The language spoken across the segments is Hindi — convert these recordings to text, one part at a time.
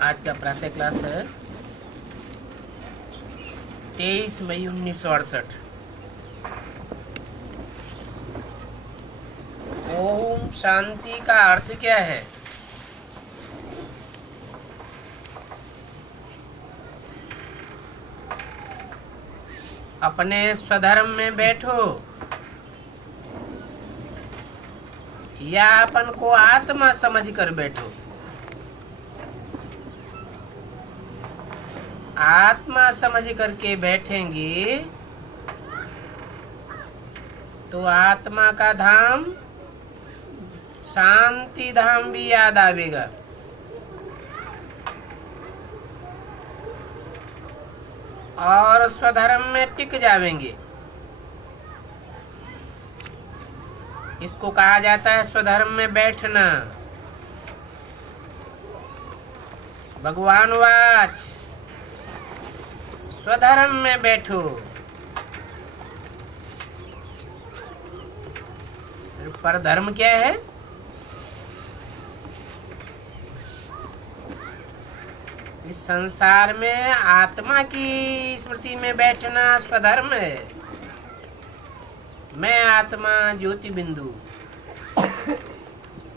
आज का प्रातः क्लास है 23 मई 1968। ओम शांति का अर्थ क्या है? अपने स्वधर्म में बैठो या अपन को आत्मा समझ कर बैठो। आत्मा समझ करके बैठेंगे तो आत्मा का धाम शांति धाम भी याद आवेगा। और स्वधर्म में टिक जावेंगे। इसको कहा जाता है स्वधर्म में बैठना। भगवान वाच स्वधर्म में बैठो। पर धर्म क्या है? इस संसार में आत्मा की स्मृति में बैठना स्वधर्म है। मैं आत्मा ज्योति बिंदु।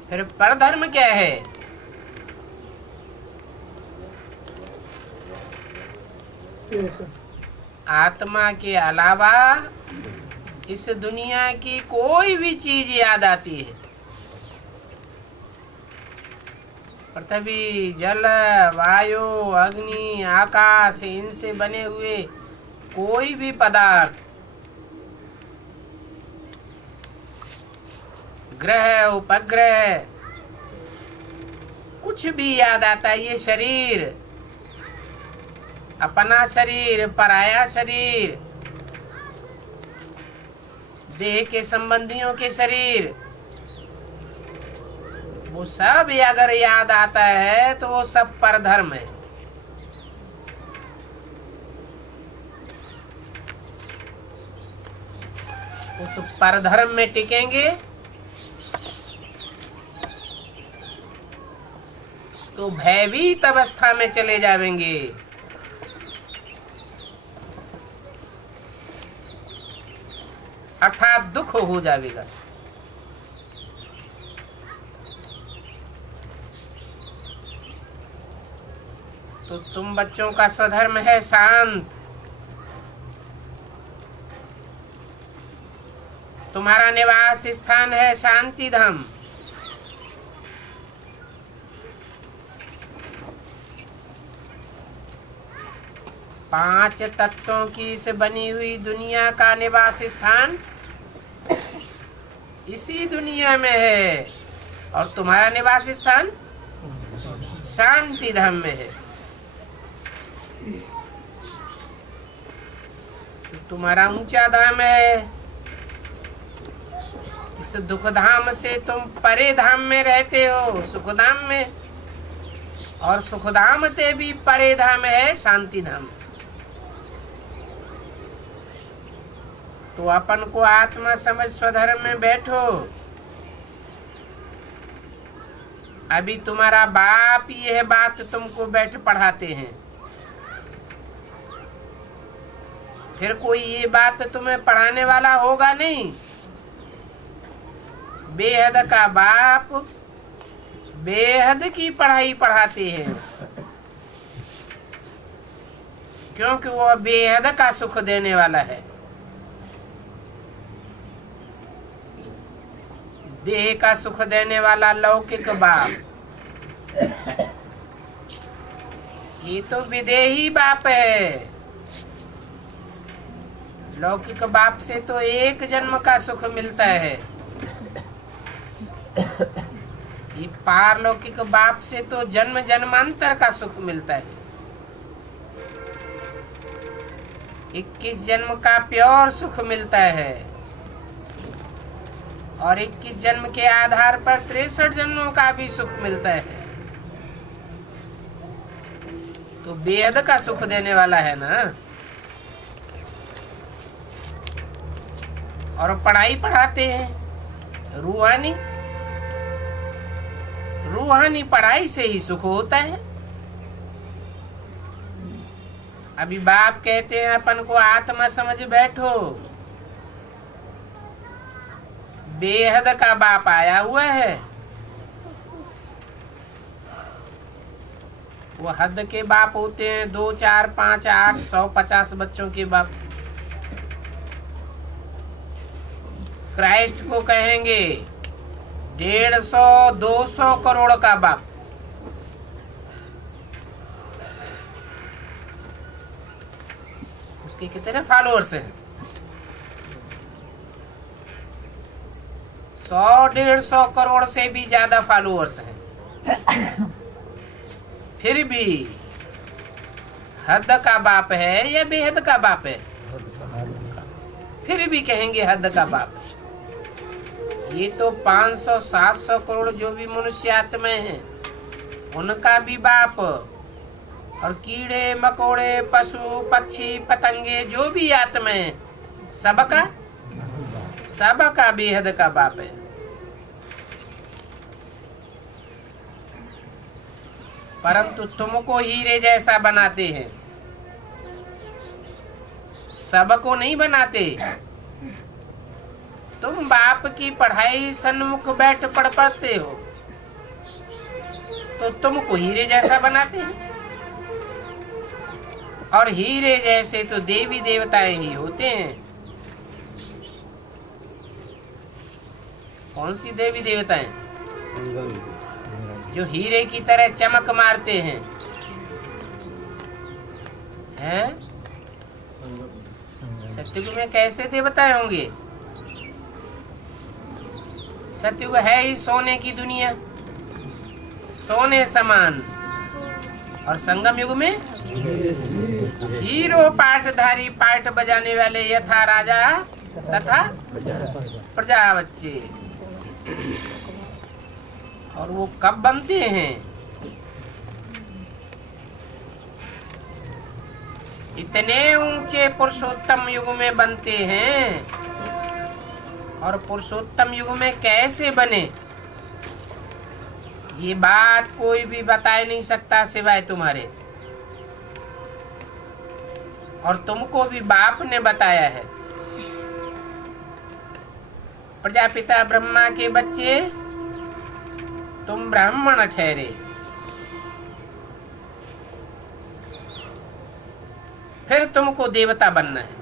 फिर परधर्म क्या है? आत्मा के अलावा इस दुनिया की कोई भी चीज याद आती है। पृथ्वी, जल, वायु, अग्नि, आकाश, इनसे बने हुए कोई भी पदार्थ, ग्रह, उपग्रह, कुछ भी याद आता है। ये शरीर, अपना शरीर, पराया शरीर, देह के संबंधियों के शरीर, वो सब अगर याद आता है तो वो सब परधर्म है। उस परधर्म में टिकेंगे तो भयभीत अवस्था में चले जाएंगे। अर्थात दुख हो जाएगा। तो तुम बच्चों का स्वधर्म है शांत। तुम्हारा निवास स्थान है शांति धाम। पांच तत्वों की इस बनी हुई दुनिया का निवास स्थान इसी दुनिया में है। और तुम्हारा निवास स्थान शांति धाम में है। तो तुम्हारा ऊंचा धाम है। इस दुख धाम से तुम परे धाम में रहते हो, सुख धाम में। और सुख धाम से भी परे धाम है शांति धाम। तो अपन को आत्मा समझ स्वधर्म में बैठो। अभी तुम्हारा बाप यह बात तुमको बैठ पढ़ाते हैं। फिर कोई ये बात तुम्हें पढ़ाने वाला होगा नहीं। बेहद का बाप बेहद की पढ़ाई पढ़ाते हैं, क्योंकि वो बेहद का सुख देने वाला है। देह का सुख देने वाला लौकिक बाप, ये तो विदेही बाप है। लौकिक बाप से तो एक जन्म का सुख मिलता है। ये पारलौकिक बाप से तो जन्म जन्मांतर का सुख मिलता है। 21 जन्म का प्योर सुख मिलता है। और 21 जन्म के आधार पर 63 जन्मों का भी सुख मिलता है। तो बेहद का सुख देने वाला है ना। और पढ़ाई पढ़ाते हैं रूहानी। रूहानी पढ़ाई से ही सुख होता है। अभी बाप कहते हैं अपन को आत्मा समझ बैठो, बेहद का बाप आया हुआ है। वो हद के बाप होते हैं, 2, 4, 5, 8, 150 बच्चों के बाप। क्राइस्ट को कहेंगे 150, 200 करोड़ का बाप। उसके कितने फॉलोअर्स हैं? 100-150 करोड़ से भी ज्यादा फॉलोअर्स हैं। फिर भी हद का बाप है या बेहद का बाप है? फिर भी कहेंगे हद का बाप। ये तो 500-700 करोड़ जो भी मनुष्य आत्माएं हैं उनका भी बाप, और कीड़े मकोड़े पशु पक्षी पतंगे जो भी आत्माएं सबका बेहद का बाप है। परंतु तुमको हीरे जैसा बनाते हैं, सबको नहीं बनाते। तुम बाप की पढ़ाई सन्मुख बैठ पढ़ पढ़ते हो तो तुमको हीरे जैसा बनाते हैं। और हीरे जैसे तो देवी देवताएं ही होते हैं। कौन सी देवी देवताएं? जो हीरे की तरह चमक मारते हैं, हैं? सत्युग में कैसे देवताएं होंगे? सत्युग है ही सोने की दुनिया, सोने समान। और संगम युग में हीरो पाटधारी, पाट बजाने वाले, यथा राजा तथा प्रजा बच्चे। और वो कब बनते हैं? इतने ऊंचे पुरुषोत्तम युग में बनते हैं। और पुरुषोत्तम युग में कैसे बने ये बात कोई भी बता नहीं सकता सिवाय तुम्हारे। और तुमको भी बाप ने बताया है। प्रजापिता ब्रह्मा के बच्चे तुम ब्राह्मण ठहरे, फिर तुमको देवता बनना है।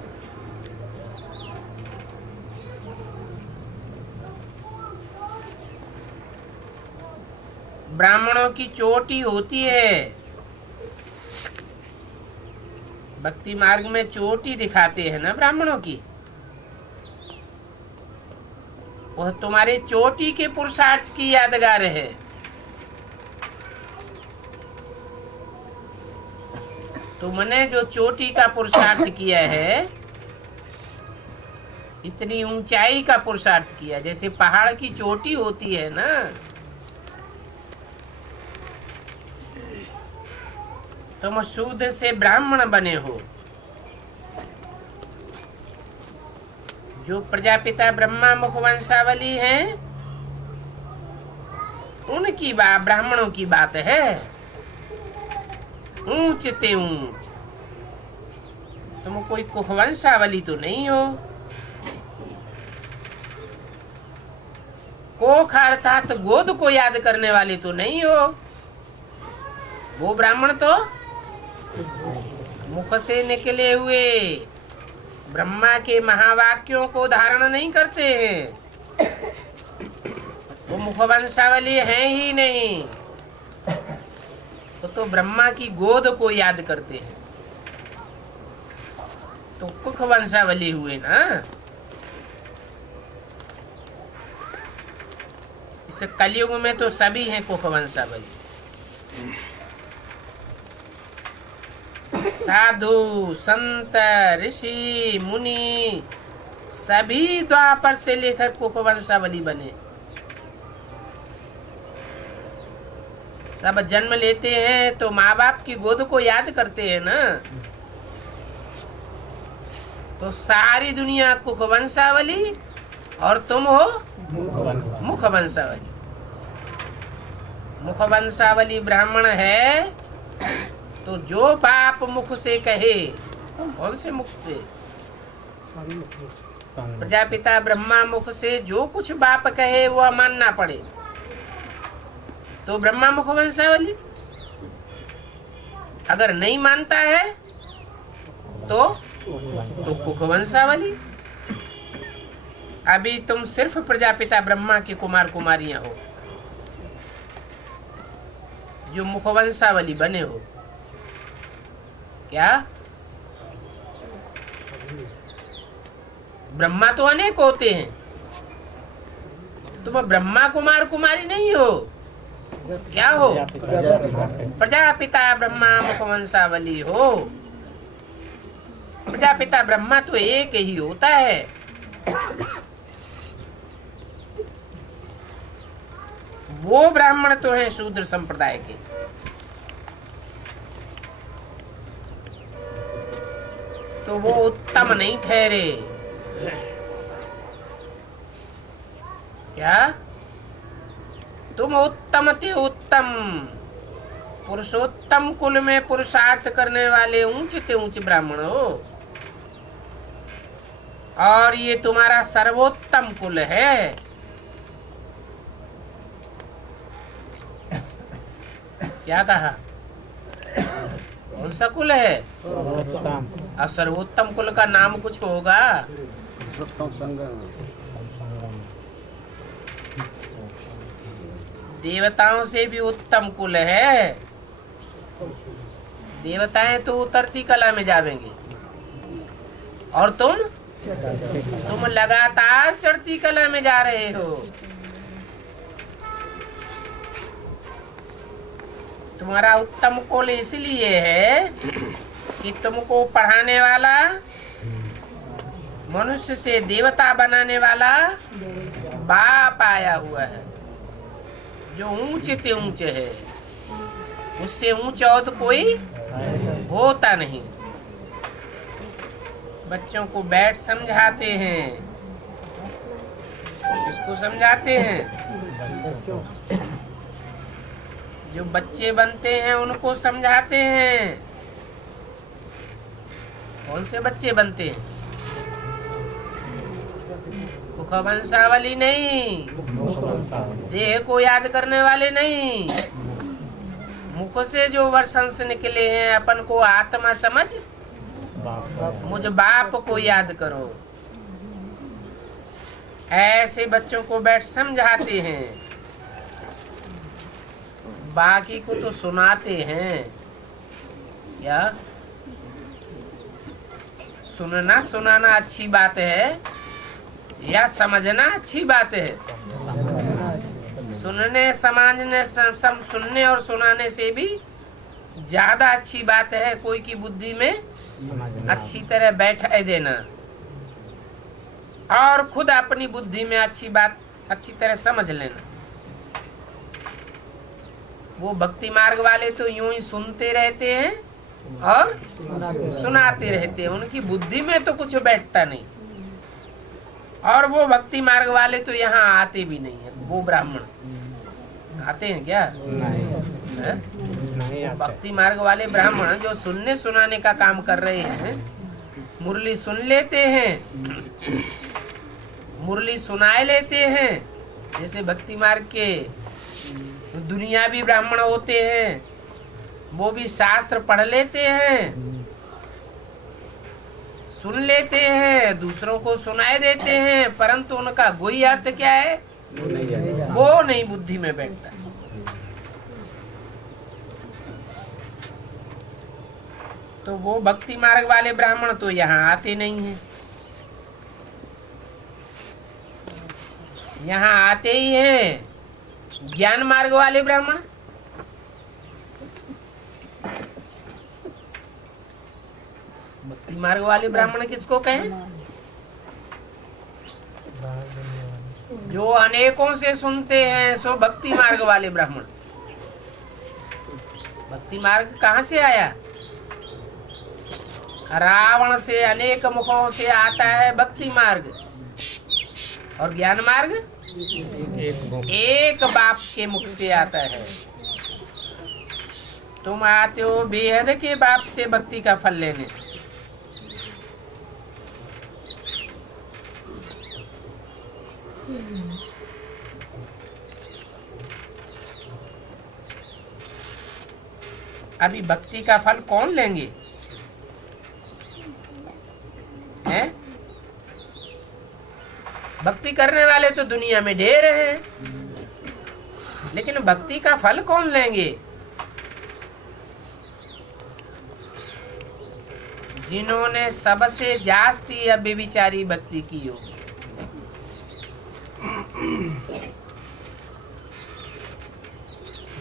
ब्राह्मणों की चोटी होती है, भक्ति मार्ग में चोटी दिखाते हैं ना ब्राह्मणों की। वह तुम्हारे चोटी के पुरुषार्थ की यादगार है। तुमने जो चोटी का पुरुषार्थ किया है, इतनी ऊंचाई का पुरुषार्थ किया, जैसे पहाड़ की चोटी होती है ना, तुम शूद्र से ब्राह्मण बने हो। जो प्रजापिता ब्रह्मा मुखवंशावली हैं, उनकी बात, ब्राह्मणों की बात है। ऊंच ते ऊंच। तुम कोई कुखवंशावली तो नहीं हो। कोख अर्थात गोद को याद करने वाले तो नहीं हो। वो ब्राह्मण तो मुख से निकले हुए ब्रह्मा के महावाक्यों को धारण नहीं करते हैं। वो मुखवंशावली है ही नहीं। तो ब्रह्मा की गोद को याद करते हैं, तो कुखवंशावली हुए ना। इस कलयुग में तो सभी हैं कुखवंशावली। साधु संत ऋषि मुनि सभी द्वापर से लेकर कुखवंशावली बने। सब जन्म लेते हैं तो माँ बाप की गोद को याद करते हैं ना। तो सारी दुनिया कुखवंशावली और तुम हो मुखवंशावली। मुखवंशावली ब्राह्मण है तो जो बाप मुख से कहे, कौन से मुख से? प्रजापिता ब्रह्मा मुख से जो कुछ बाप कहे वो मानना पड़े, तो ब्रह्मा मुखवंशावली। अगर नहीं मानता है तो कुखवंशावली। अभी तुम सिर्फ प्रजापिता ब्रह्मा के कुमार कुमारियां हो जो मुखवंशावली बने हो। क्या? ब्रह्मा तो अनेक होते हैं, तुम ब्रह्मा कुमार कुमारी नहीं हो। क्या हो? प्रजापिता ब्रह्मा मुखवंशावली हो। प्रजापिता ब्रह्मा तो एक ही होता है। वो ब्राह्मण तो हैं शूद्र संप्रदाय के। तो वो उत्तम नहीं ठहरे। क्या? तुम उत्तम थे, उत्तम पुरुषोत्तम कुल में पुरुषार्थ करने वाले ऊंचे ते ऊंचे ब्राह्मण हो, और ये तुम्हारा सर्वोत्तम कुल है। क्या कहा? कौन सा कुल है? और सर्वोत्तम कुल का नाम कुछ होगा? देवताओं से भी उत्तम कुल है। देवताएं तो उतरती कला में जावेंगे और तुम लगातार चढ़ती कला में जा रहे हो। तुम्हारा उत्तम कुल इसलिए है कि तुमको पढ़ाने वाला, मनुष्य से देवता बनाने वाला बाप आया हुआ है जो ऊंचे ते ऊंचे है। उससे ऊंचा और तो कोई होता नहीं। बच्चों को बैठ समझाते हैं। इसको समझाते हैं। जो बच्चे बनते हैं उनको समझाते हैं। कौन से बच्चे बनते हैं? मुखवंशावली नहीं, देह को याद करने वाले नहीं। मुख से जो वर्षंस निकले हैं, अपन को आत्मा समझ, मुझ बाप को याद करो। ऐसे बच्चों को बैठ समझाते हैं। बाकी को तो सुनाते हैं। क्या? सुनना सुनाना अच्छी बात है या समझना अच्छी बात है? सुनने समझने सुनने और सुनाने से भी ज्यादा अच्छी बात है कोई की बुद्धि में अच्छी तरह बैठा देना और खुद अपनी बुद्धि में अच्छी बात अच्छी तरह समझ लेना। वो भक्ति मार्ग वाले तो यूं ही सुनते रहते हैं और सुनाते रहते हैं, उनकी बुद्धि में तो कुछ बैठता नहीं। और वो भक्ति मार्ग वाले तो यहाँ आते भी नहीं है। वो ब्राह्मण आते हैं क्या? नहीं। भक्ति मार्ग वाले ब्राह्मण जो सुनने सुनाने का काम कर रहे हैं, मुरली सुन लेते हैं, मुरली सुनाए लेते हैं। जैसे भक्ति मार्ग के दुनियावी ब्राह्मण होते हैं, वो भी शास्त्र पढ़ लेते हैं, सुन लेते हैं, दूसरों को सुनाए देते हैं, परंतु उनका कोई अर्थ क्या है वो नहीं बुद्धि में बैठता। तो वो भक्ति मार्ग वाले ब्राह्मण तो यहाँ आते नहीं हैं। यहाँ आते ही हैं ज्ञान मार्ग वाले ब्राह्मण। भक्ति मार्ग वाले ब्राह्मण किसको कहें? जो अनेकों से सुनते हैं सो भक्ति मार्ग वाले ब्राह्मण। भक्ति मार्ग कहाँ से आया? रावण से अनेक मुखों से आता है भक्ति मार्ग, और ज्ञान मार्ग एक बाप के मुख से आता है। तुम आते हो बेहद के बाप से भक्ति का फल लेने। अभी भक्ति का फल कौन लेंगे हैं? भक्ति करने वाले तो दुनिया में ढेर हैं, लेकिन भक्ति का फल कौन लेंगे? जिन्होंने सबसे जास्ती अव्यभिचारी भक्ति की होगी।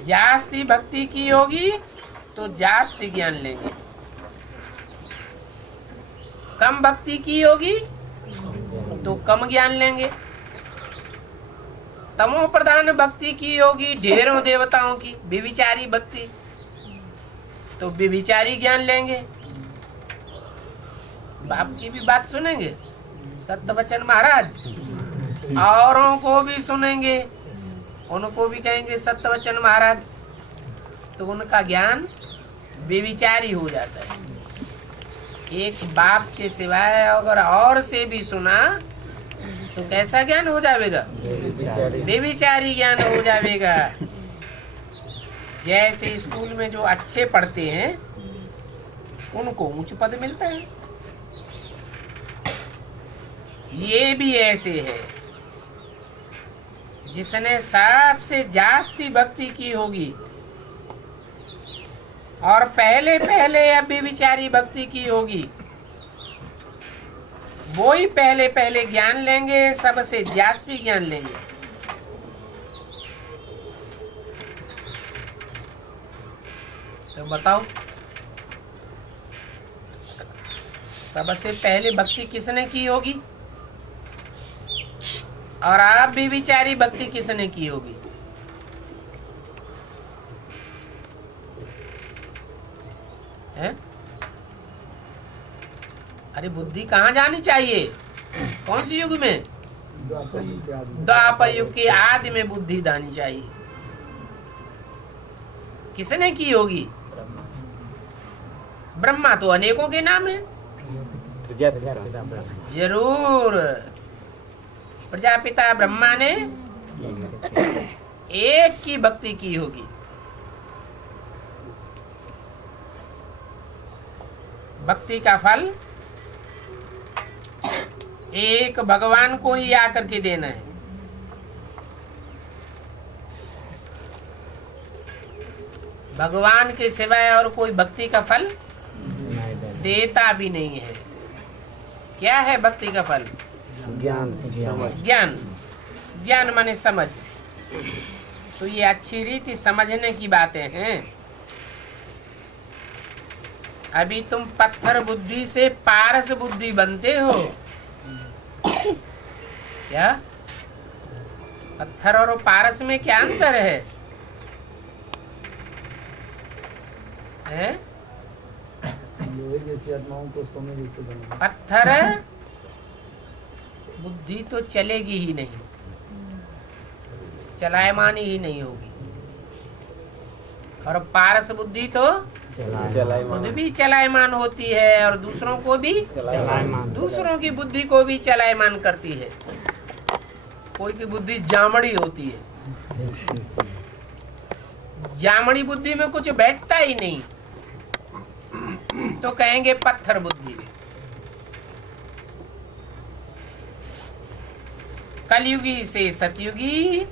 जास्ती भक्ति की होगी तो जास्ती ज्ञान लेंगे। कम भक्ति की होगी तो कम ज्ञान लेंगे। तमो प्रधान भक्ति की होगी ढेरों देवताओं की, व्यभिचारी भक्ति, तो व्यभिचारी ज्ञान लेंगे। बाप की भी बात सुनेंगे सत्य वचन महाराज, औरों को भी सुनेंगे, उनको भी कहेंगे सत्य वचन महाराज, तो उनका ज्ञान व्यभिचारी हो जाता है। एक बाप के सिवाय अगर और से भी सुना तो कैसा ज्ञान हो जाएगा? व्यभिचारी ज्ञान हो जाएगा। जैसे स्कूल में जो अच्छे पढ़ते हैं उनको उच्च पद मिलता है, ये भी ऐसे है। जिसने सबसे जास्ती भक्ति की होगी और पहले पहले अव्यभिचारी भक्ति की होगी, वो ही पहले पहले ज्ञान लेंगे, सबसे जास्ती ज्ञान लेंगे। तो बताओ सबसे पहले भक्ति किसने की होगी और आप भी विचारी भक्ति किसने की होगी? है? अरे बुद्धि कहाँ जानी चाहिए? कौन सी युग में? द्वापर युग के आदि में बुद्धि जानी चाहिए। किसने की होगी? ब्रह्मा तो अनेकों के नाम है, जरूर। प्रजापिता ब्रह्मा ने एक की भक्ति की होगी। भक्ति का फल एक भगवान को ही आकर के देना है। भगवान के सिवाय और कोई भक्ति का फल देता भी नहीं है। क्या है भक्ति का फल? ज्ञान। ज्ञान, ज्ञान माने समझ। तो ये अच्छी रीति समझने की बातें हैं। अभी तुम पत्थर बुद्धि से पारस बुद्धि बनते हो। क्या पत्थर और पारस में क्या अंतर है? पत्थर बुद्धि तो चलेगी ही नहीं, चलायमान ही नहीं होगी, और पारस बुद्धि तो खुद भी चलायमान होती है और दूसरों को भी, दूसरों की बुद्धि को भी चलायमान करती है। कोई की बुद्धि जामड़ी होती है, जामड़ी बुद्धि में कुछ बैठता ही नहीं, तो कहेंगे पत्थर बुद्धि। कलयुगी से सतयुगी,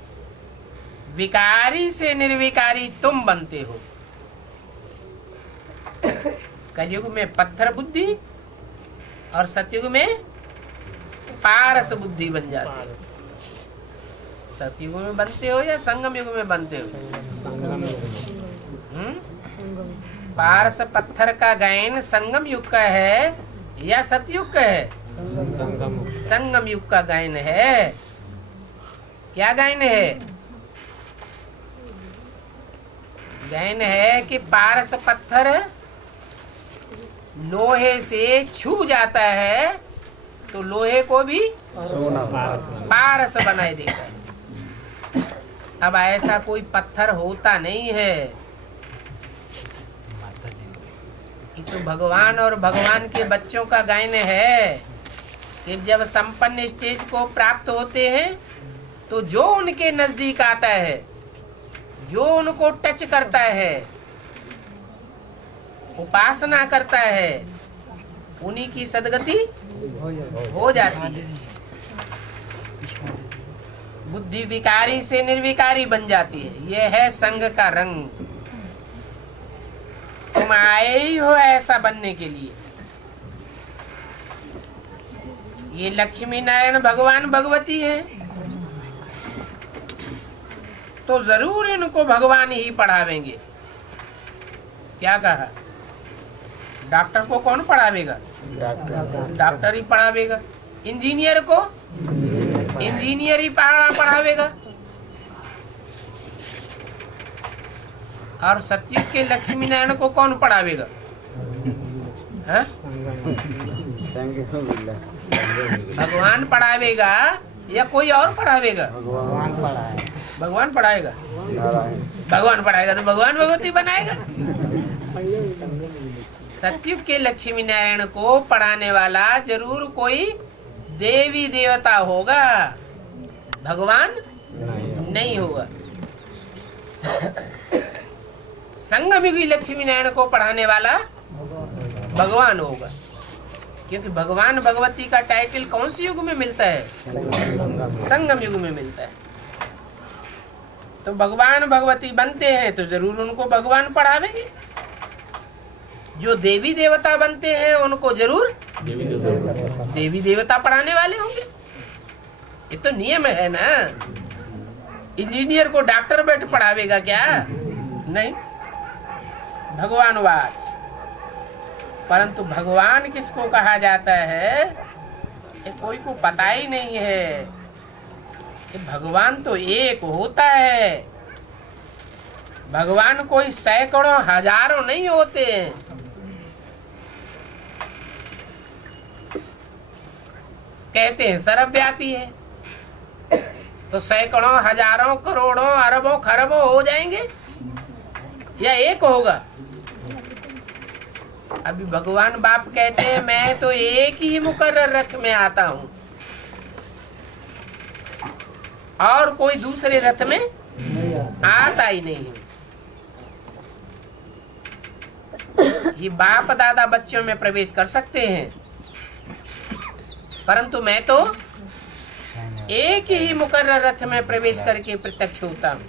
विकारी से निर्विकारी तुम बनते हो। कलयुग में पत्थर बुद्धि और सतयुग में पारस बुद्धि बन जाती है। सतयुग में बनते हो या संगम युग में बनते हो? पारस पत्थर का गायन संगम युग का है या सतयुग का है? संगम युग का गायन है। क्या गायन है? गायन है कि पारस पत्थर लोहे से छू जाता है तो लोहे को भी पारस बनाए देता है। अब ऐसा कोई पत्थर होता नहीं है तो भगवान और भगवान के बच्चों का गायन है कि जब संपन्न स्टेज को प्राप्त होते हैं तो जो उनके नजदीक आता है, जो उनको टच करता है, उपासना करता है, उन्हीं की सदगति हो जाती है। बुद्धि विकारी से निर्विकारी बन जाती है। यह है संग का रंग। तुम आए ही हो ऐसा बनने के लिए। ये लक्ष्मी नारायण भगवान भगवती है तो जरूर इनको भगवान ही पढ़ावेंगे। क्या कहा? डॉक्टर को कौन पढ़ावेगा? डॉक्टर ही पढ़ावेगा। इंजीनियर को इंजीनियर ही पढ़ावेगा। और सतयुग के लक्ष्मी नारायण को कौन पढ़ावेगा? भगवान पढ़ावेगा या कोई और पढ़ावेगा? भगवान पढ़ाएगा। भगवान पढ़ाएगा तो भगवान भगवती बनाएगा। सतयुग के लक्ष्मी नारायण को पढ़ाने वाला जरूर कोई देवी देवता होगा, भगवान नहीं होगा। संगम युगी लक्ष्मी नारायण को पढ़ाने वाला भगवान होगा, क्योंकि भगवान भगवती का टाइटल कौन से युग में मिलता है? संगम युग में मिलता है। तो भगवान भगवती बनते हैं तो जरूर उनको भगवान पढ़ावेंगे। जो देवी देवता बनते हैं उनको जरूर देवी देवता पढ़ाने वाले होंगे। ये तो नियम है ना। इंजीनियर को डॉक्टर बैठ पढ़ावेगा क्या? नहीं, भगवान वाच। परंतु भगवान किसको कहा जाता है ये कोई को पता ही नहीं है। कि भगवान तो एक होता है। भगवान कोई सैकड़ों हजारों नहीं होते हैं। कहते हैं सर्वव्यापी है तो सैकड़ों हजारों करोड़ों अरबों खरबों हो जाएंगे या एक होगा? अभी भगवान बाप कहते हैं मैं तो एक ही मुकर्रर रथ में आता हूं और कोई दूसरे रथ में आता ही नहीं है। ये बाप दादा बच्चों में प्रवेश कर सकते हैं, परंतु मैं तो एक ही मुकर्रर रथ में प्रवेश करके प्रत्यक्ष होता हूं।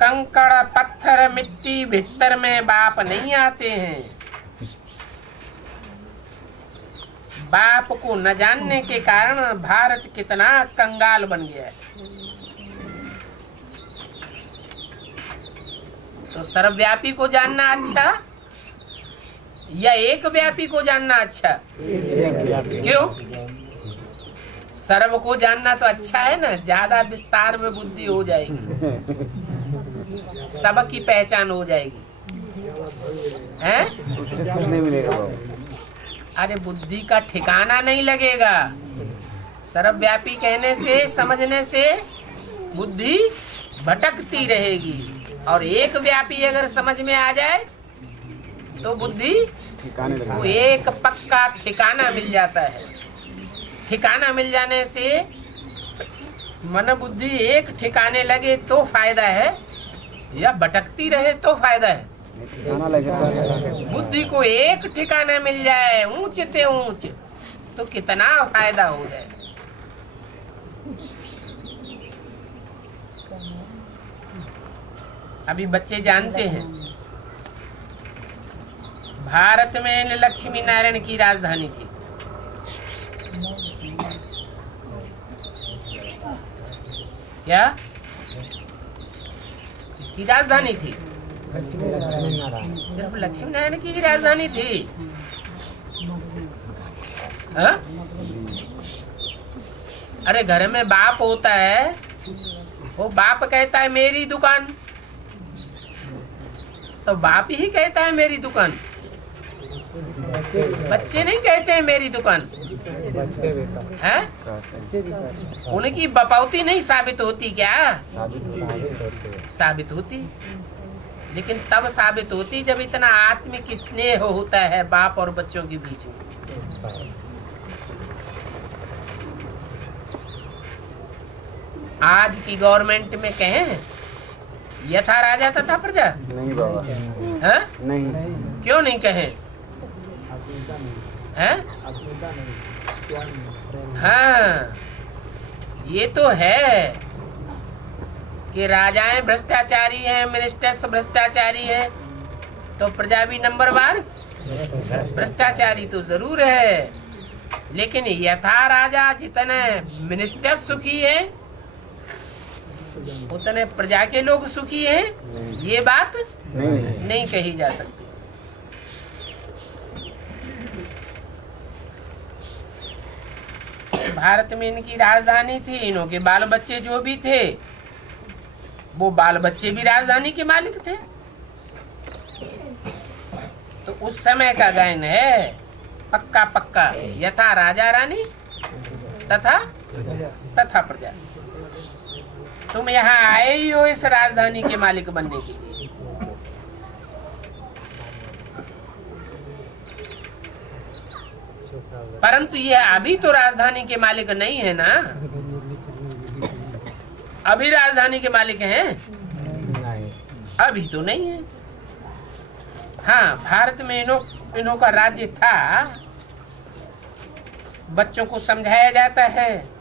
कंकड़ पत्थर मिट्टी भीतर में बाप नहीं आते हैं। बाप को न जानने के कारण भारत कितना कंगाल बन गया है। तो सर्वव्यापी को जानना अच्छा या एक व्यापी को जानना अच्छा? क्यों? सर्व को जानना तो अच्छा है ना, ज्यादा विस्तार में बुद्धि हो जाएगी, सबकी पहचान हो जाएगी। हैं? उससे कुछ नहीं मिलेगा। अरे बुद्धि का ठिकाना नहीं लगेगा। सर्वव्यापी कहने से समझने से बुद्धि भटकती रहेगी, और एक व्यापी अगर समझ में आ जाए तो बुद्धि को एक पक्का ठिकाना मिल जाता है। ठिकाना मिल जाने से मन बुद्धि एक ठिकाने लगे तो फायदा है, या भटकती रहे तो फायदा है? बुद्धि को एक ठिकाना मिल जाए ऊंच ते ऊंच तो कितना फायदा हो जाए। अभी बच्चे जानते हैं भारत में लक्ष्मी नारायण की राजधानी थी। क्या इसकी राजधानी थी? सिर्फ लक्ष्मी नारायण की ही राजधानी थी। हा? अरे घर में बाप होता है, वो बाप कहता है मेरी दुकान, तो बाप ही कहता है मेरी दुकान। बच्चे नहीं कहते हैं मेरी दुकान है? उनकी बपौती नहीं साबित होती क्या? साबित होती। लेकिन तब साबित होती जब इतना आत्मिक स्नेह होता है बाप और बच्चों के बीच में। आज की गवर्नमेंट में कहें यथा राजा तथा प्रजा? नहीं बाबा, है? नहीं। क्यों नहीं कहें? हैं? हाँ, ये तो है कि राजाएं भ्रष्टाचारी हैं, मिनिस्टर्स भ्रष्टाचारी हैं, तो प्रजा भी नंबर 1 भ्रष्टाचारी तो जरूर है। लेकिन यथा राजा जितने मिनिस्टर सुखी हैं उतने प्रजा के लोग सुखी हैं, ये बात नहीं कही जा सकती। भारत में इनकी राजधानी थी, इन्हों के बाल बच्चे जो भी थे वो बाल बच्चे भी राजधानी के मालिक थे। तो उस समय का गायन है पक्का पक्का, यथा राजा रानी तथा प्रजा। तुम यहाँ आए ही हो इस राजधानी के मालिक बनने के लिए। परंतु ये अभी तो राजधानी के मालिक नहीं है ना, अभी राजधानी के मालिक हैं? अभी तो नहीं है। हाँ, भारत में इन्हों का राज्य था। बच्चों को समझाया जाता है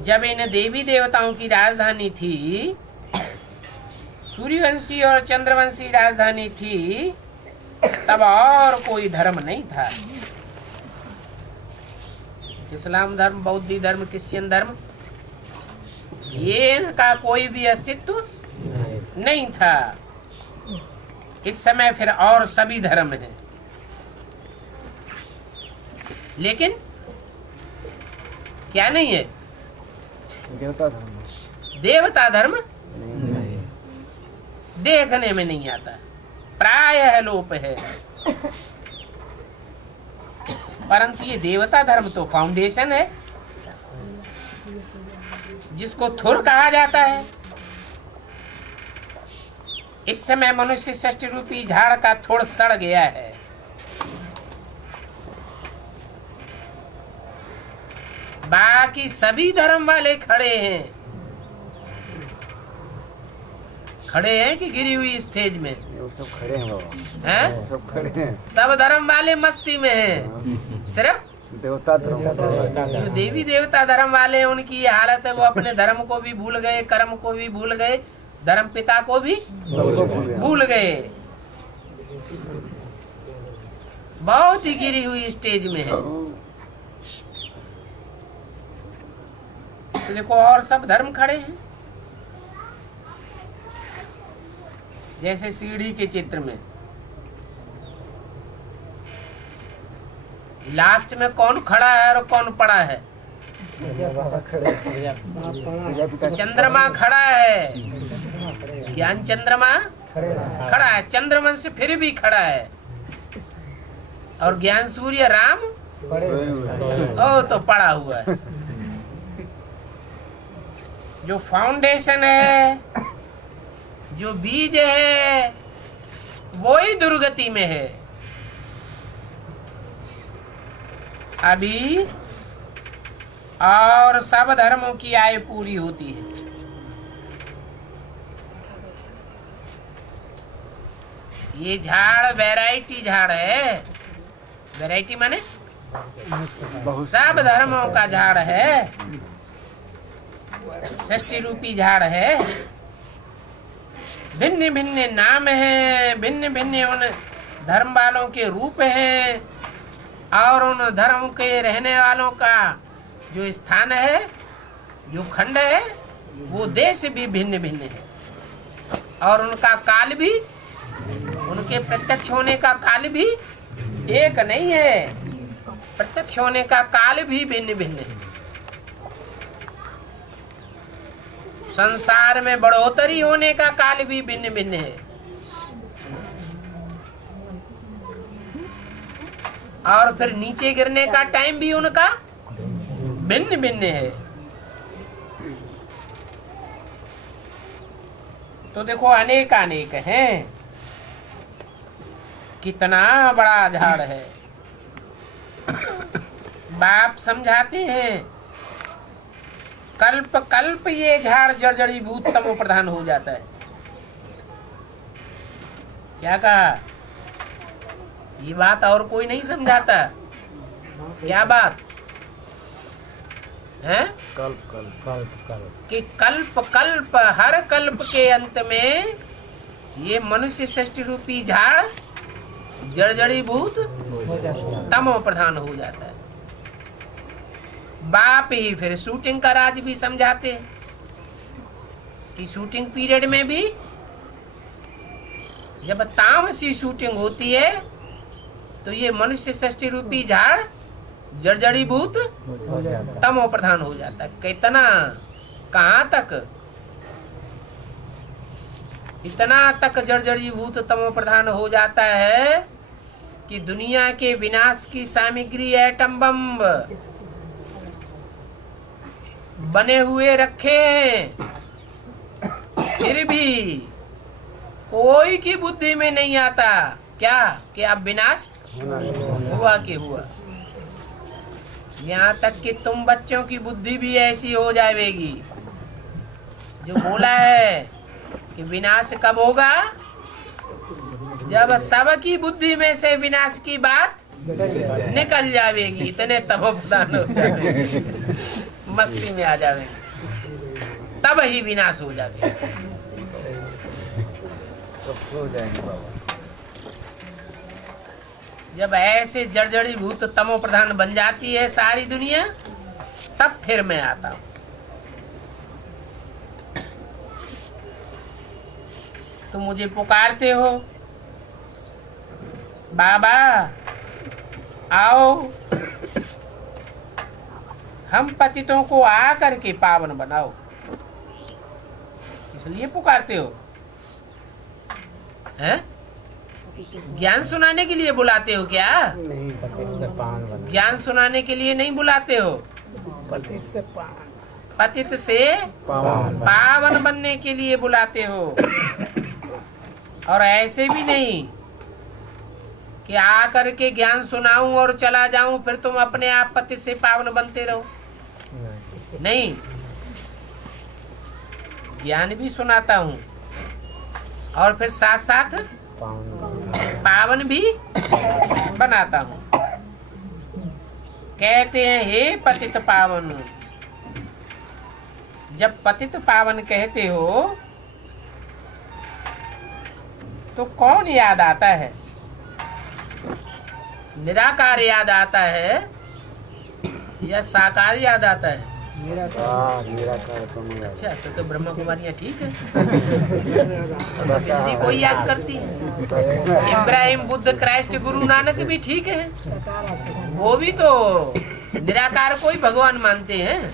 जब इन देवी देवताओं की राजधानी थी, सूर्यवंशी और चंद्रवंशी राजधानी थी, तब और कोई धर्म नहीं था। इस्लाम धर्म, बौद्ध धर्म, क्रिश्चियन धर्म, ये इनका कोई भी अस्तित्व नहीं था। इस समय फिर और सभी धर्म हैं, लेकिन क्या नहीं है? देवता धर्म देखने में नहीं आता, प्रायः लोप है। परंतु ये देवता धर्म तो फाउंडेशन है, जिसको थुर कहा जाता है। इस समय मनुष्य सृष्टि रूपी झाड़ का थोड़ सड़ गया है। बाकी सभी धर्म वाले खड़े हैं कि गिरी हुई स्टेज में? वो सब खड़े हैं बाबा, हैं? सब खड़े हैं। सब धर्म वाले मस्ती में हैं। सिर्फ देवता धर्म, जो देवी देवता धर्म वाले हैं उनकी ये हालत है, वो अपने धर्म को भी भूल गए, कर्म को भी भूल गए, धर्म पिता को भी भूल गए। बहुत ही गिरी हुई स्टेज में है। तो देखो, और सब धर्म खड़े हैं। जैसे सीढ़ी के चित्र में लास्ट में कौन खड़ा है और कौन पड़ा है? चंद्रमा खड़ा है, ज्ञान चंद्रमा खड़ा है, चंद्रवंश फिर भी खड़ा है, और ज्ञान सूर्य राम ओ तो पड़ा हुआ है। जो फाउंडेशन है, जो बीज है, वो ही दुर्गति में है। अभी और सब धर्मों की आयु पूरी होती है। ये झाड़ वैरायटी झाड़ है। वैरायटी माने सब धर्मों का झाड़ है, सृष्टि रूपी झाड़ है। भिन्न भिन्न नाम है, भिन्न भिन्न उन धर्म वालों के रूप हैं, और उन धर्म के रहने वालों का जो स्थान है, जो खंड है, वो देश भी भिन्न भिन्न है, और उनका काल भी, उनके प्रत्यक्ष होने का काल भी एक नहीं है। प्रत्यक्ष होने का काल भी भिन्न भिन्न है। संसार में बढ़ोतरी होने का काल भी भिन्न भिन्न है, और फिर नीचे गिरने का टाइम भी उनका भिन्न भिन्न है। तो देखो अनेक अनेक हैं। कितना बड़ा झाड़ है। बाप समझाते हैं कल्प कल्प ये झाड़ जर्जरीभूत तमो प्रधान हो जाता है। क्या कहा? ये बात और कोई नहीं समझाता। क्या बात है? कल्प कल्प कल्प कल्प कि कल्प कल्प हर कल्प के अंत में ये मनुष्य सृष्टि रूपी झाड़ जर्जरीभूत तमो प्रधान हो जाता है। बाप ही फिर शूटिंग का राज भी समझाते हैं कि शूटिंग पीरियड में भी जब तामसी शूटिंग होती है तो ये मनुष्य सृष्टि रूपी झाड़ जर्जरीभूत तमो प्रधान हो जाता है। कितना कहाँ तक? इतना तक जर्जरीभूत तमो प्रधान हो जाता है कि दुनिया के विनाश की सामग्री एटम बम बने हुए रखे हैं, फिर भी कोई की बुद्धि में नहीं आता क्या कि अब विनाश हुआ कि हुआ। यहाँ तक कि तुम बच्चों की बुद्धि भी ऐसी हो जाएगी। जो बोला है कि विनाश कब होगा? जब सबकी बुद्धि में से विनाश की बात निकल जाएगी। इतने तमोप्रधान हो जाएंगे, मस्ती में आ जाएंगे, तब ही विनाश हो जाएगा। सब हो जाएंगे बाबा। जब ऐसे जर्जरीभूत तमो प्रधान बन जाती है सारी दुनिया, तब फिर मैं आता हूं। तुम मुझे पुकारते हो, बाबा आओ, हम पतितों को आकर के पावन बनाओ, इसलिए पुकारते हो हैं? ज्ञान सुनाने के लिए बुलाते हो क्या? नहीं, ज्ञान सुनाने के लिए नहीं बुलाते हो। पतित से पावन बनने के लिए बुलाते हो। और ऐसे भी नहीं कि आकर के ज्ञान सुनाऊं और चला जाऊं, फिर तुम अपने आप पतित से पावन बनते रहो। नहीं, ज्ञान भी सुनाता हूं और फिर साथ साथ पावन भी बनाता हूं। कहते हैं हे पतित पावन। जब पतित पावन कहते हो तो कौन याद आता है? निराकार याद आता है या साकार याद आता है? निराकार तो नहीं आता। अच्छा, तो ब्रह्मा कुमारियाँ ठीक है। तो हिंदी कोई याद करती है। इब्राहिम, बुद्ध, क्राइस्ट, गुरु नानक भी ठीक है, वो भी तो निराकार को ही भगवान मानते हैं।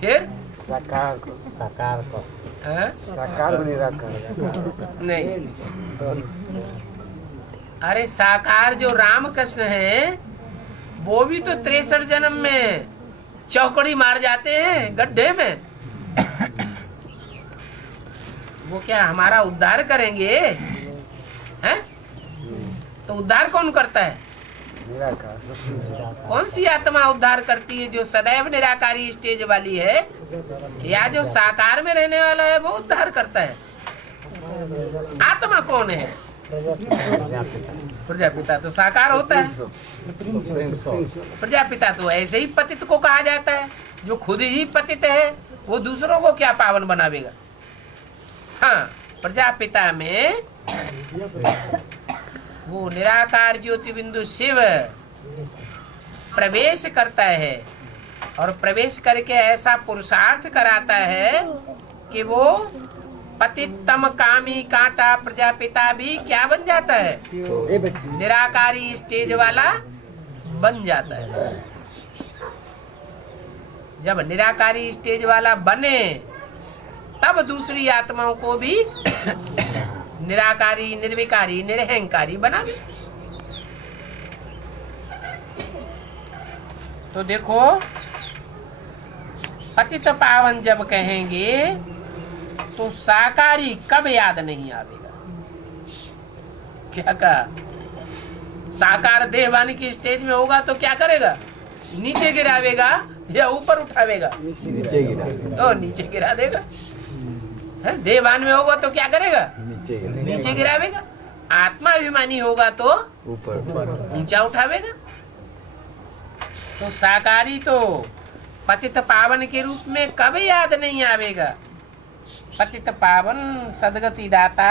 फिर साकार को साकार निराकार नहीं। अरे साकार जो रामकृष्ण है वो भी तो 63 जन्म में चौकड़ी मार जाते हैं गड्ढे में। वो क्या हमारा उद्धार करेंगे हैं? तो उद्धार कौन करता है? निराकार। कौन सी आत्मा उद्धार करती है? जो सदैव निराकारी स्टेज वाली है या जो साकार में रहने वाला है वो उद्धार करता है? आत्मा कौन है? प्रजापिता तो साकार होता है। प्रजापिता तो ऐसे ही पतित को कहा जाता है। जो खुद ही पतित है वो दूसरों को क्या पावन बनावेगा? हाँ, प्रजापिता में वो निराकार ज्योति बिंदु शिव प्रवेश करता है और प्रवेश करके ऐसा पुरुषार्थ कराता है कि वो पतितम कामी कांटा प्रजापिता भी क्या बन जाता है? निराकारी स्टेज वाला बन जाता है। जब निराकारी स्टेज वाला बने तब दूसरी आत्माओं को भी निराकारी, निर्विकारी, निरहंकारी बना। तो देखो, पतित पावन जब कहेंगे तो साकारी कब याद नहीं आवेगा? क्या कहा? साकार देहवानी की स्टेज में होगा तो क्या करेगा? नीचे गिरावेगा या ऊपर उठावेगा? नीचे गिरा, नीचे गिरा देगा। है? देहवान में होगा तो क्या करेगा? नीचे गिरावेगा। आत्माभिमानी होगा तो ऊपर ऊंचा उठावेगा। तो साकारी तो पतित पावन के रूप में कब याद नहीं आवेगा? पतित पावन सदगति दाता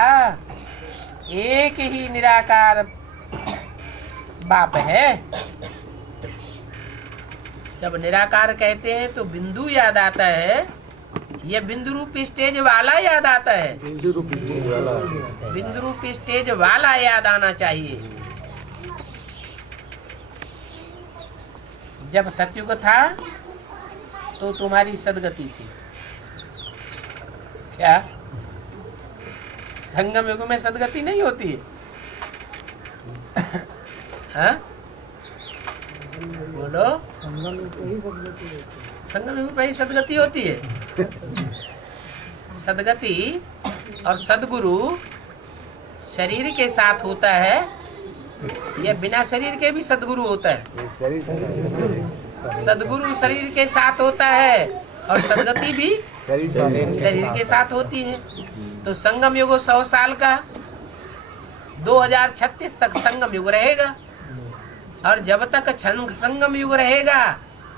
एक ही निराकार बाप है। जब निराकार कहते हैं तो बिंदु याद आता है या बिंदु रूप स्टेज वाला याद आता है? बिंदु रूप स्टेज वाला। बिंदु रूप स्टेज वाला याद आना चाहिए। जब सतयुग था तो तुम्हारी सदगति थी। क्या संगम युग में सदगति नहीं होती है? हाँ? बोलो। संगम युग पे ही सदगति होती है। सदगति और सदगुरु शरीर के साथ होता है या बिना शरीर के भी सदगुरु होता है? सदगुरु शरीर के साथ होता है और सदगति भी शरीर के साथ होती है। तो संगम युग 100 साल का, 2036 तक संगम युग रहेगा। और जब तक संगम युग रहेगा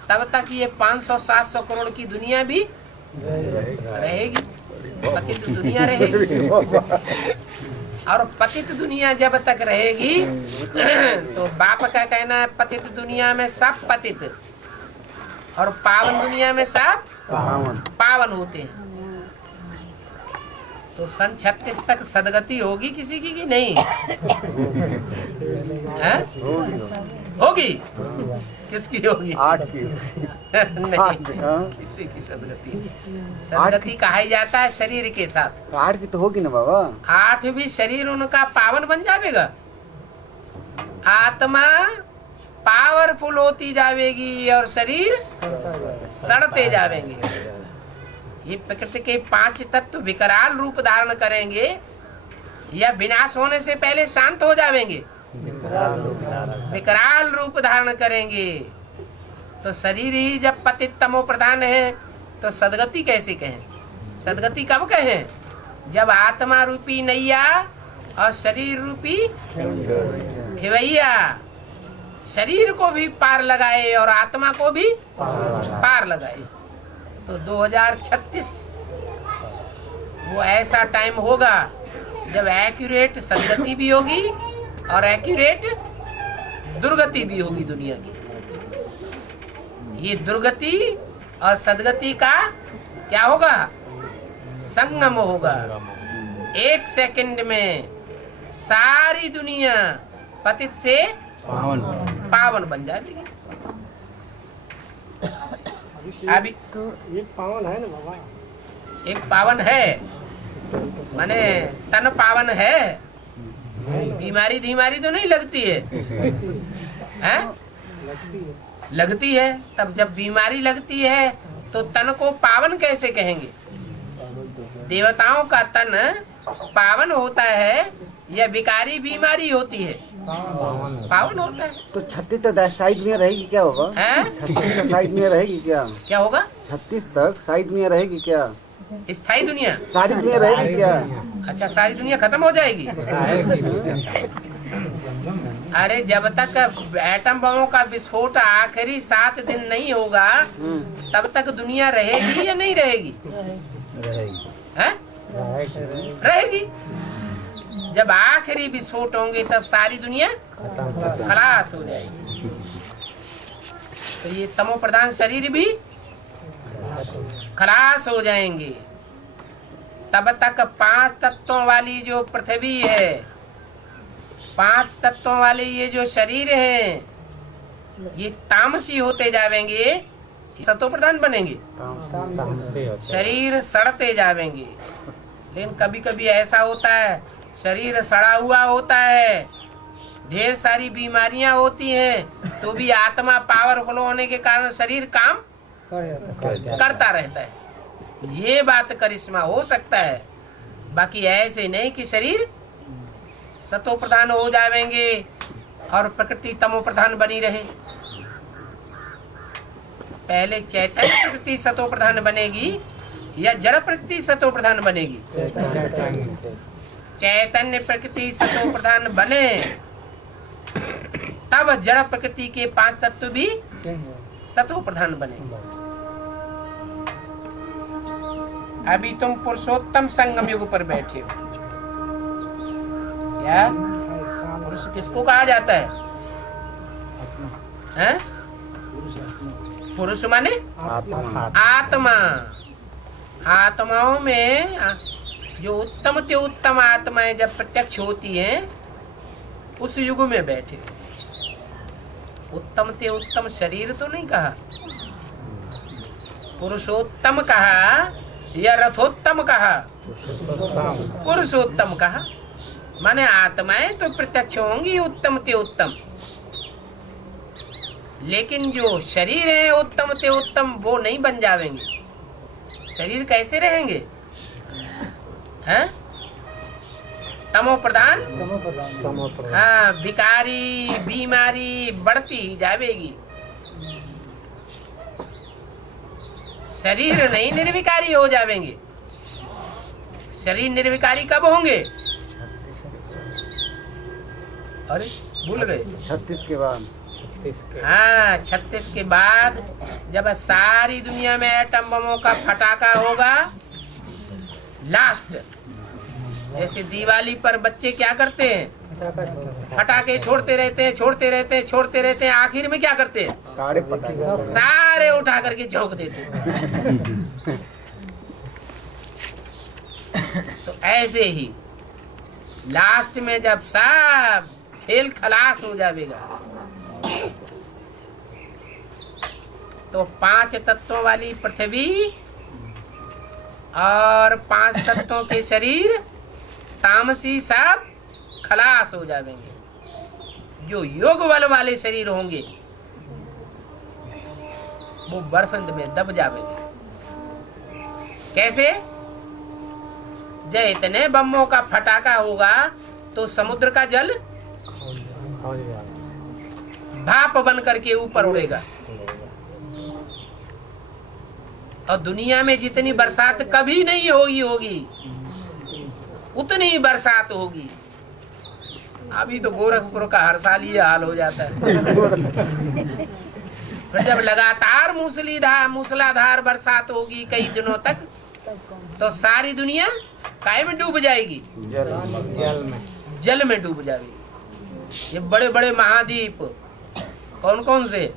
तब तक ये 500-700 करोड़ की दुनिया भी रहेगी। पतित दुनिया रहेगी। और पतित दुनिया जब तक रहेगी तो बाप का कहना है पतित दुनिया में सब पतित और पावन दुनिया में सब पावन होते हैं। तो सन 36 तक सदगति होगी किसी की कि नहीं? है? होगी। किसकी होगी? 8 की नहीं, किसी की सदगति कहा जाता है शरीर के साथ। 8 की तो होगी ना बाबा। 8 भी शरीर उनका पावन बन जाएगा। आत्मा पावरफुल होती जाएगी और शरीर सड़ते जाएंगे। ये प्रकृति के 5 तत्व विकराल रूप धारण करेंगे या विनाश होने से पहले शांत हो जाएंगे? विकराल रूप धारण करेंगे। तो शरीर ही जब पतित तमो प्रधान है तो सदगति कैसे कहें? सदगति कब कहें? जब आत्मा रूपी नैया और शरीर रूपी खेवैया शरीर को भी पार लगाए और आत्मा को भी पार लगाए। तो 2036 वो ऐसा टाइम होगा जब एक्यूरेट सदगति भी होगी और एक्यूरेट दुर्गति भी होगी दुनिया की। ये दुर्गति और सदगति का क्या होगा? संगम होगा। 1 सेकंड में सारी दुनिया पतित से पावन बन जाएगी। अभी तो एक पावन है ना बाबा? एक पावन है माने तन पावन है। बीमारी धीमारी तो नहीं लगती है, हैं? लगती है। तब जब बीमारी लगती है तो तन को पावन कैसे कहेंगे? देवताओं का तन पावन होता है या विकारी बीमारी होती है? पावन होता है। तो 36 तक साइड में रहेगी क्या बाबा? हैं? 36 तक साइड में रहेगी क्या? क्या होगा? 36 तक साइड में रहेगी क्या? स्थायी दुनिया? सारी दुनिया रहेगी क्या? अच्छा, सारी दुनिया खत्म हो जाएगी? अरे जब तक एटम बमों का विस्फोट आखिरी 7 दिन नहीं होगा तब तक दुनिया रहेगी या नहीं रहेगी? हैं? रहेगी। जब आखिरी विस्फोट होंगे तब सारी दुनिया खलास हो जाएगी। तो ये तमो प्रधान शरीर भी खलास हो जाएंगे। तब तक 5 तत्वों वाली जो पृथ्वी है, 5 तत्वों वाले ये जो शरीर हैं, ये तामसी होते जाएंगे, सतो प्रधान बनेंगे। शरीर सड़ते जाएंगे। लेकिन कभी कभी ऐसा होता है शरीर सड़ा हुआ होता है, ढेर सारी बीमारियां होती हैं, तो भी आत्मा पावरफुल होने के कारण शरीर काम करता रहता है। ये बात करिश्मा हो सकता है, बाकी ऐसे नहीं कि शरीर सतो प्रधान हो जाएंगे और प्रकृति तमो प्रधान बनी रहे। पहले चैतन्य प्रकृति सतो प्रधान बनेगी या जड़ प्रकृति सतो प्रधान बनेगी? चैतन्य प्रकृति सतो प्रधान बने तब जड़ प्रकृति के 5 तत्व भी सतो प्रधान बनेंगे। अभी तुम पुरुषोत्तम संगम युग पर बैठे हो। क्या पुरुष किसको कहा जाता है? हैं? पुरुष माने आत्मा। आत्माओं में जो उत्तम ते उत्तम आत्माएं जब प्रत्यक्ष होती हैं उस युग में बैठे। उत्तम ते उत्तम शरीर तो नहीं कहा, पुरुषोत्तम कहा या रथोत्तम कहा? पुरुषोत्तम कहा। माने आत्माएं तो प्रत्यक्ष होंगी उत्तम ते उत्तम, लेकिन जो शरीर है उत्तम ते उत्तम वो नहीं बन जावेंगे। शरीर कैसे रहेंगे? हैं? तमो प्रधान। हाँ, भिकारी बीमारी बढ़ती जाएगी। शरीर नहीं निर्विकारी हो जाएंगे। शरीर निर्विकारी कब होंगे? अरे भूल गए। 36 के बाद। हाँ, 36 के बाद जब सारी दुनिया में एटम बमों का फटाका होगा। लास्ट जैसे दिवाली पर बच्चे क्या करते हैं? फटाके छोड़ते रहते हैं, आखिर में क्या करते हैं? सारे उठा करके झोंक देते हैं। तो ऐसे ही लास्ट में जब सब खेल खलास हो जाएगा तो 5 तत्वों वाली पृथ्वी और 5 तत्वों के शरीर तामसी सब खलास हो जाएंगे। जो योग बल वाले शरीर होंगे वो बर्फ में दब जाएंगे। कैसे? जब इतने बम्बों का फटाका होगा तो समुद्र का जल भाप बन करके ऊपर उड़ेगा और दुनिया में जितनी बरसात कभी नहीं होगी उतनी ही बरसात होगी। अभी तो गोरखपुर का हर साल ये हाल हो जाता है। फिर जब लगातार मूसलाधार बरसात होगी कई दिनों तक तो सारी दुनिया काय में डूब जाएगी? जल में डूब जाएगी। ये बड़े बड़े महाद्वीप कौन कौन से?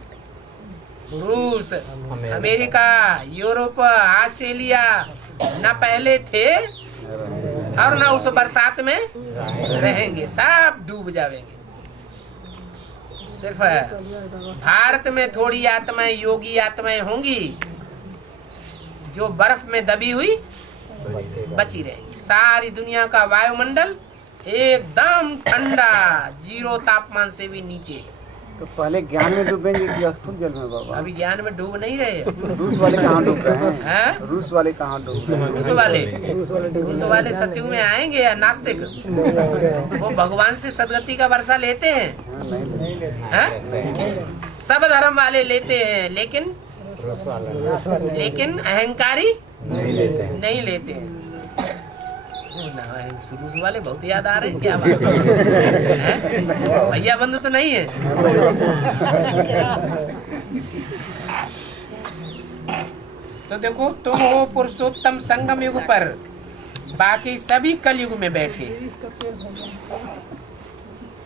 रूस, अमेरिका, यूरोप, ऑस्ट्रेलिया न पहले थे और ना उस बरसात में रहेंगे, सब डूब जाएंगे। सिर्फ भारत में थोड़ी आत्माएं, योगी आत्माएं होंगी जो बर्फ में दबी हुई बची रहेगी। सारी दुनिया का वायुमंडल एकदम ठंडा, 0 तापमान से भी नीचे। तो पहले ज्ञान में डूबेंगे कि स्थूल जल में बाबा? अभी ज्ञान में डूब नहीं रहे। रूस वाले कहाँ डूब रहे हैं? रूस वाले सतयुग में आएंगे या नास्तिक? वो भगवान से सदगति का वर्षा लेते हैं? सब धर्म वाले लेते हैं, लेकिन अहंकारी नहीं लेते हैं। रूस वाले बहुत याद आ रहे हैं। क्या बात है? भैया बंधु तो नहीं है? तो देखो, तुम हो पुरुषोत्तम संगम युग पर, बाकी सभी कलयुग में बैठे।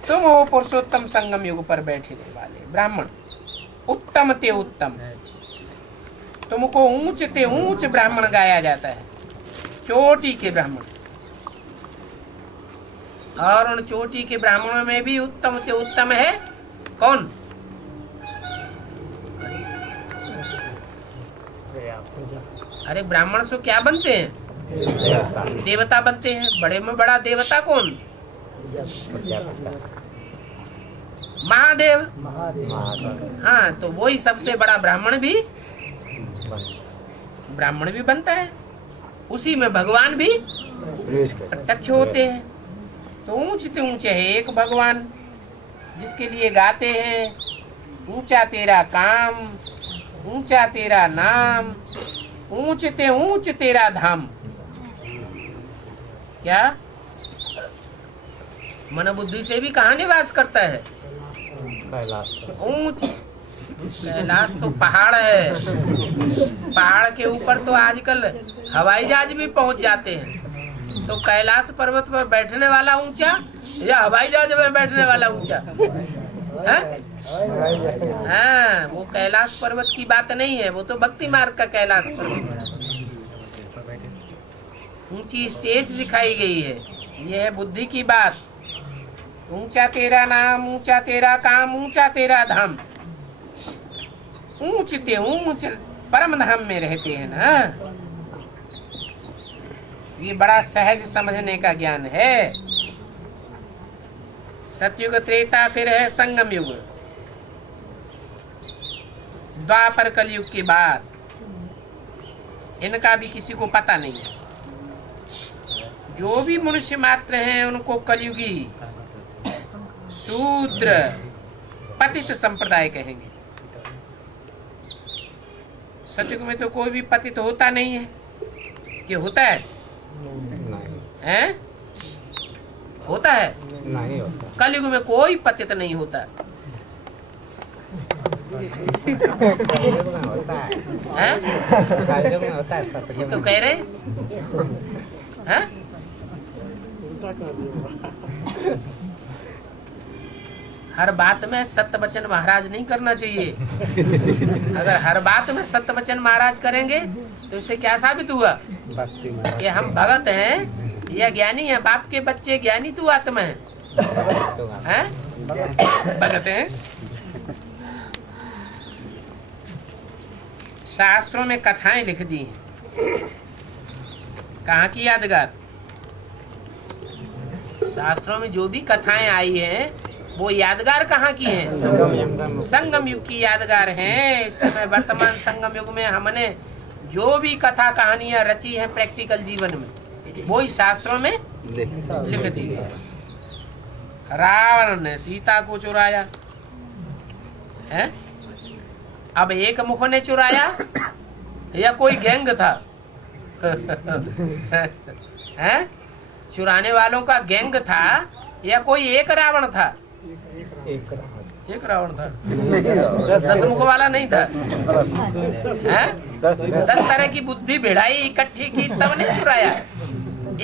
तुम हो पुरुषोत्तम संगम युग पर बैठे वाले ब्राह्मण, उत्तम ते उत्तम। तुमको ऊंच ते ऊंच ब्राह्मण गाया जाता है, चोटी के ब्राह्मण। और उन चोटी के ब्राह्मणों में भी उत्तम से उत्तम है कौन? अरे ब्राह्मण से क्या बनते हैं? देवता बनते हैं। बड़े में बड़ा देवता कौन? महादेव। हाँ, तो वही सबसे बड़ा ब्राह्मण भी बनता है। उसी में भगवान भी प्रवेश करता प्रत्यक्ष होते हैं। तो ऊंचते ऊंचे है एक भगवान, जिसके लिए गाते हैं ऊंचा तेरा काम, ऊंचा तेरा नाम, ऊंचते ऊंच तेरा धाम। क्या मन बुद्धि से भी कहाँ निवास करता है? कैलाश ऊंच। कैलाश तो पहाड़ है, पहाड़ के ऊपर तो आजकल हवाई जहाज भी पहुंच जाते हैं। तो कैलाश पर्वत पर बैठने वाला ऊंचा या हवाई जहाज में बैठने वाला ऊंचा है? हाँ, वो कैलाश पर्वत की बात नहीं है, वो तो भक्ति मार्ग का कैलाश पर्वत है। ऊंची स्टेज दिखाई गई है, ये है बुद्धि की बात। ऊंचा तेरा नाम, ऊंचा तेरा काम, ऊंचा तेरा धाम। ऊंचते ऊंच परम धाम में रहते हैं ना। ये बड़ा सहज समझने का ज्ञान है। सतयुग त्रेता फिर है संगम युग, द्वापर कलयुग के बाद इनका भी किसी को पता नहीं है। जो भी मनुष्य मात्र हैं उनको कलयुगी शूद्र पतित संप्रदाय कहेंगे। सतयुग में तो कोई भी पतित होता नहीं है। कि होता है? हैं? होता है? नहीं होता। कलयुग में कोई पतित नहीं होता। हैं? ये तो कह रहे हैं? उल्टा कर दिया। हर बात में सत्य वचन महाराज नहीं करना चाहिए। अगर हर बात में सत्य वचन महाराज करेंगे तो इससे क्या साबित हुआ कि हम भगत हैं या ज्ञानी हैं? बाप के बच्चे ज्ञानी तू आत्मा है? भगत हैं। शास्त्रों में कथाएं लिख दी हैं। कहाँ की यादगार? शास्त्रों में जो भी कथाएं आई हैं वो यादगार कहाँ की हैं? संगम युग की यादगार हैं। इस समय वर्तमान संगम युग में हमने जो भी कथा कहानियां रची हैं प्रैक्टिकल जीवन में, वो ही शास्त्रों में लिख दी है। रावण ने सीता को चुराया है। अब एक मुख ने चुराया या कोई गैंग था? है? चुराने वालों का गैंग था या कोई एक रावण था? एक रावण था। 10 मुख वाला नहीं था। हैं? 10 तरह की बुद्धि भिड़ाई इकट्ठी की तब नहीं चुराया।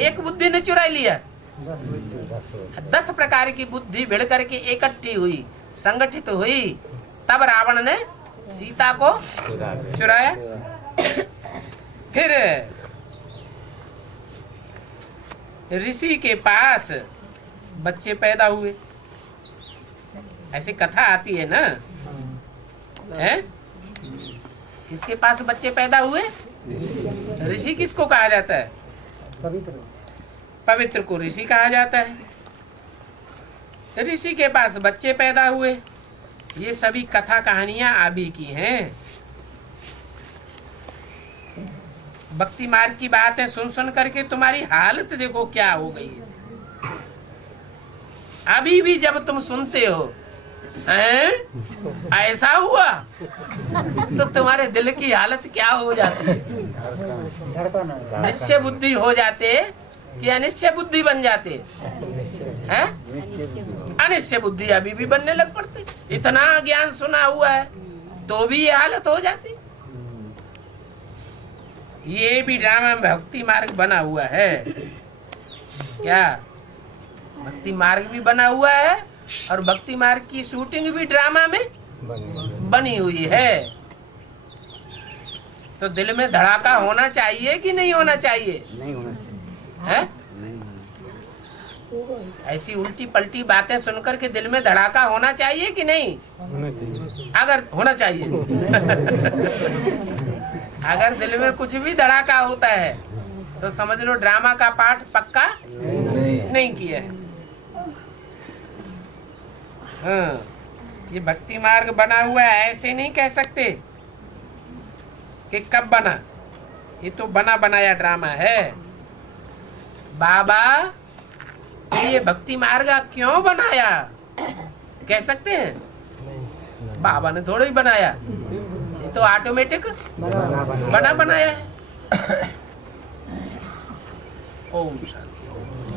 एक बुद्धि ने चुरा लिया। 10 प्रकार की बुद्धि भिड़ करके इकट्ठी हुई, संगठित हुई, तब रावण ने सीता को चुराया। फिर ऋषि के पास बच्चे पैदा हुए। ऐसी कथा आती है ना, है? किसके पास बच्चे पैदा हुए? ऋषि किसको कहा जाता है? पवित्र को ऋषि कहा जाता है। ऋषि के पास बच्चे पैदा हुए। ये सभी कथा कहानियां अभी की हैं। भक्ति मार्ग की बातें सुन सुन करके तुम्हारी हालत देखो क्या हो गई है। अभी भी जब तुम सुनते हो हैं? ऐसा हुआ तो तुम्हारे दिल की हालत क्या हो जाती है? निश्चय बुद्धि हो जाते कि अनिश्चय बुद्धि बन जाते हैं? अनिश्चय बुद्धि अभी भी बनने लग पड़ते। इतना ज्ञान सुना हुआ है तो भी ये हालत हो जाती। ये भी ड्रामा में भक्ति मार्ग बना हुआ है। क्या भक्ति मार्ग भी बना हुआ है और भक्ति मार्ग की शूटिंग भी ड्रामा में बनी हुई है। तो दिल में धड़ाका होना चाहिए कि नहीं होना चाहिए? नहीं होना चाहिए। है? ऐसी उल्टी पलटी बातें सुनकर के दिल में धड़ाका होना चाहिए कि नहीं? होना चाहिए। अगर होना चाहिए अगर दिल में कुछ भी धड़ाका होता है तो समझ लो ड्रामा का पाठ पक्का नहीं किया है। हाँ, ये भक्ति मार्ग बना हुआ है, ऐसे नहीं कह सकते कि कब बना। ये तो बना बनाया ड्रामा है। बाबा ये भक्ति मार्ग क्यों बनाया, कह सकते हैं? बाबा ने थोड़ा ही बनाया, ये तो ऑटोमेटिक बना बनाया है। ओम शांति।